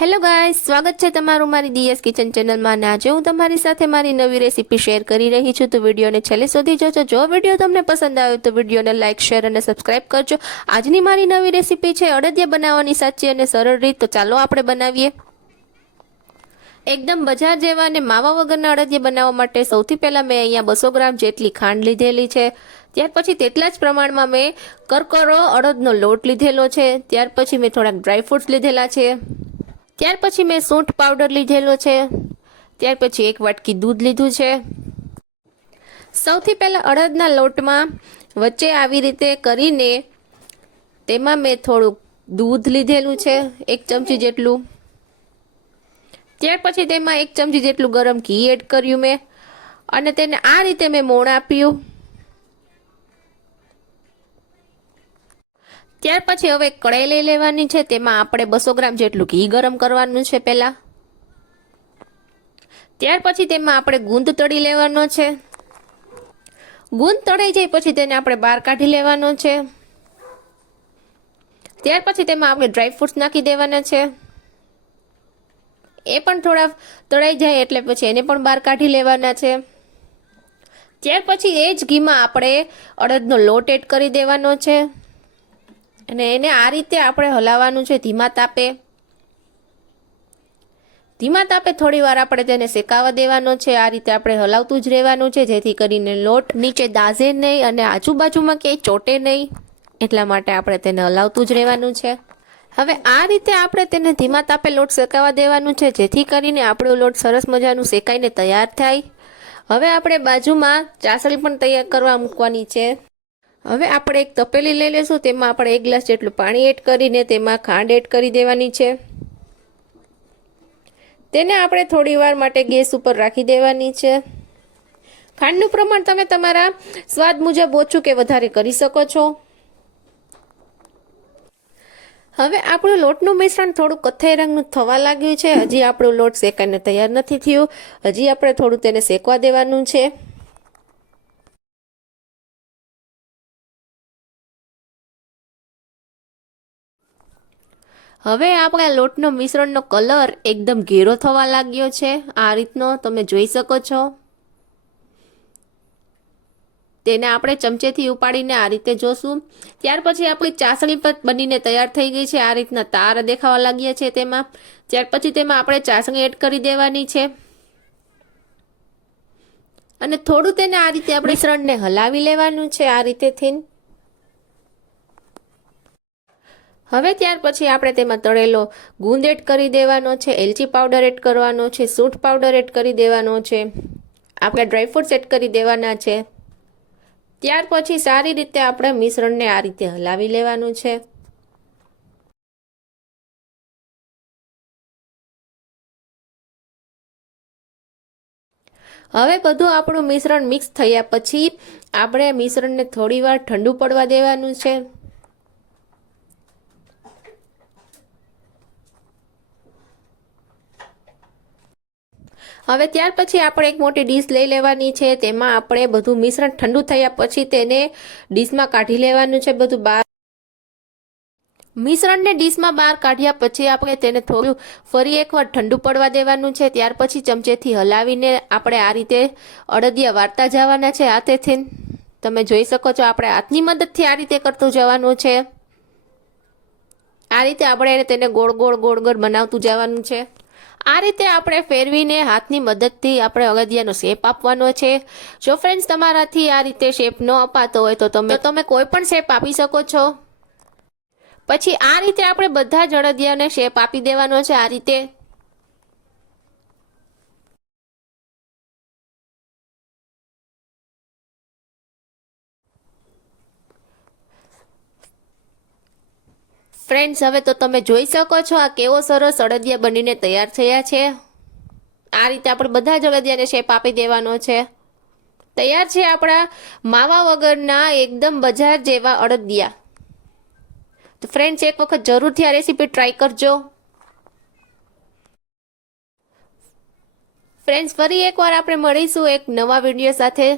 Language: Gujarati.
હેલો ગાઈસ, સ્વાગત છે તમારું મારી ડીએસ કિચન ચેનલમાં. અને આજે હું તમારી સાથે મારી નવી રેસીપી શેર કરી રહી છું, તો વિડીયોને છેલ્લે સુધી જોજો. જો વિડીયો તમને પસંદ આવ્યો તો વિડીયોને લાઇક, શેર અને સબસ્ક્રાઇબ કરજો. આજની મારી નવી રેસીપી છે અડદિયા બનાવવાની સાચી અને સરળ રીત. તો ચાલો આપણે બનાવીએ. એકદમ બજાર જેવા અને માવા વગરના અડદિયા બનાવવા માટે સૌથી પહેલાં મેં અહીંયા 200 ગ્રામ જેટલી ખાંડ લીધેલી છે. ત્યાર પછી તેટલા જ પ્રમાણમાં મેં કરકરો અડદનો લોટ લીધેલો છે. ત્યાર પછી મેં થોડાક ડ્રાયફ્રૂટ્સ લીધેલા છે. ત્યાર પછી મેં સૂંઠ પાવડર લીધેલો છે. ત્યાર પછી 1 વાટકી દૂધ લીધું છે. સૌથી પહેલાં અડદના લોટમાં વચ્ચે આવી રીતે કરીને તેમાં મેં થોડુંક દૂધ લીધેલું છે, 1 ચમચી જેટલું. ત્યાર પછી તેમાં 1 ચમચી જેટલું ગરમ ઘી એડ કર્યું મેં અને તેને આ રીતે મેં મોણ આપ્યું. ત્યાર પછી હવે કઢાઈ લઈ લેવાની છે. તેમાં આપણે 200 ગ્રામ જેટલું ઘી ગરમ કરવાનું છે પહેલાં. ત્યાર પછી તેમાં આપણે ગુંદ તળી લેવાનો છે. ગુંદ તળાઈ જાય પછી તેને આપણે બહાર કાઢી લેવાનો છે. ત્યાર પછી તેમાં આપણે ડ્રાયફ્રૂટ્સ નાખી દેવાના છે. એ પણ થોડા તળાઈ જાય એટલે પછી એને પણ બહાર કાઢી લેવાના છે. ત્યાર પછી એ જ ઘીમાં આપણે અડદનો લોટ એડ કરી દેવાનો છે અને એને આ રીતે આપણે હલાવવાનું છે ધીમા તાપે. ધીમા તાપે થોડી વાર આપણે તેને શેકાવા દેવાનો છે. આ રીતે આપણે હલાવતું જ રહેવાનું છે જેથી કરીને લોટ નીચે દાઝે નહીં અને આજુબાજુમાં ક્યાંય ચોટે નહીં. એટલા માટે આપણે તેને હલાવતું જ રહેવાનું છે. હવે આ રીતે આપણે તેને ધીમા તાપે લોટ શેકાવા દેવાનું છે જેથી કરીને આપણો લોટ સરસ મજાનું શેકાઈને તૈયાર થાય. હવે આપણે બાજુમાં ચાસણી પણ તૈયાર કરવા મૂકવાની છે. હવે આપણે એક તપેલી લઈ લઈશું. તેમાં આપણે 1 ગ્લાસ જેટલું પાણી એડ કરીને તેમાં ખાંડ એડ કરી દેવાની છે. તેને આપણે થોડી વાર માટે ગેસ ઉપર રાખી દેવાની છે. ખાંડનું પ્રમાણ તમે તમારા સ્વાદ મુજબ ઓછું કે વધારે કરી શકો છો. હવે આપણું લોટનું મિશ્રણ થોડું કથ્થાઈ રંગનું થવા લાગ્યું છે. હજી આપણું લોટ શેકાઈને તૈયાર નથી થયું. હજી આપણે થોડું તેને શેકવા દેવાનું છે. હવે આપણા લોટનો મિશ્રણનો કલર એકદમ ઘેરો થવા લાગ્યો છે. આ રીતનો તમે જોઈ શકો છો. તેને આપણે ચમચેથી ઉપાડીને આ રીતે જોશું. ત્યાર પછી આપણી ચાસણી પણ બનીને તૈયાર થઈ ગઈ છે. આ રીતના તાર દેખાવા લાગ્યા છે તેમાં. ત્યાર પછી તેમાં આપણે ચાસણી એડ કરી દેવાની છે અને થોડું તેને આ રીતે આપણે મિશ્રણને હલાવી લેવાનું છે આ રીતેથી. હવે ત્યાર પછી આપણે તેમાં તળેલો ગુંદ એડ કરી દેવાનો છે, એલચી પાવડર એડ કરવાનો છે, સૂંઠ પાવડર એડ કરી દેવાનો છે, આપણે ડ્રાયફ્રૂટ્સ એડ કરી દેવાના છે. ત્યાર પછી સારી રીતે આપણે મિશ્રણને આ રીતે હલાવી લેવાનું છે. હવે બધું આપણું મિશ્રણ મિક્સ થયા પછી આપણે મિશ્રણને થોડી વાર ઠંડુ પડવા દેવાનું છે. હવે ત્યાર પછી આપણે એક મોટી ડીશ લઈ લેવાની છે. તેમાં આપણે બધું મિશ્રણ ઠંડુ થયા પછી તેને ડીશમાં કાઢી લેવાનું છે. બધું બહાર મિશ્રણને ડીશમાં બહાર કાઢ્યા પછી આપણે તેને થોડું ફરી એકવાર ઠંડુ પડવા દેવાનું છે. ત્યાર પછી ચમચેથી હલાવીને આપણે આ રીતે અડદિયા વાળતા જવાના છે હાથેથી. તમે જોઈ શકો છો આપણે હાથની મદદથી આ રીતે કરતું જવાનું છે. આ રીતે આપણે તેને ગોળ ગોળ ગોળ ગોળ બનાવતું જવાનું છે. આ રીતે આપણે ફેરવીને હાથની મદદથી આપણે અડદિયાનો શેપ આપવાનો છે. જો ફ્રેન્ડ્સ તમારાથી આ રીતે શેપ ન અપાતો હોય તો તમે કોઈ પણ શેપ આપી શકો છો. પછી આ રીતે આપણે બધા જ અડદિયાને શેપ આપી દેવાનો છે આ રીતે. ફ્રેન્ડ્સ, હવે તો તમે જોઈ શકો છો આ કેવો સરસ અડદિયા બનીને તૈયાર થયા છે. આ રીતે આપણે બધા જ અડદિયાને શેપ આપી દેવાનો છે. તૈયાર છે આપણા માવા વગરના એકદમ બજાર જેવા અડદિયા. તો ફ્રેન્ડ્સ, એક વખત જરૂરથી આ રેસીપી ટ્રાય કરજો. ફ્રેન્ડ્સ, ફરી એકવાર આપણે મળીશું એક નવા વિડીયો સાથે.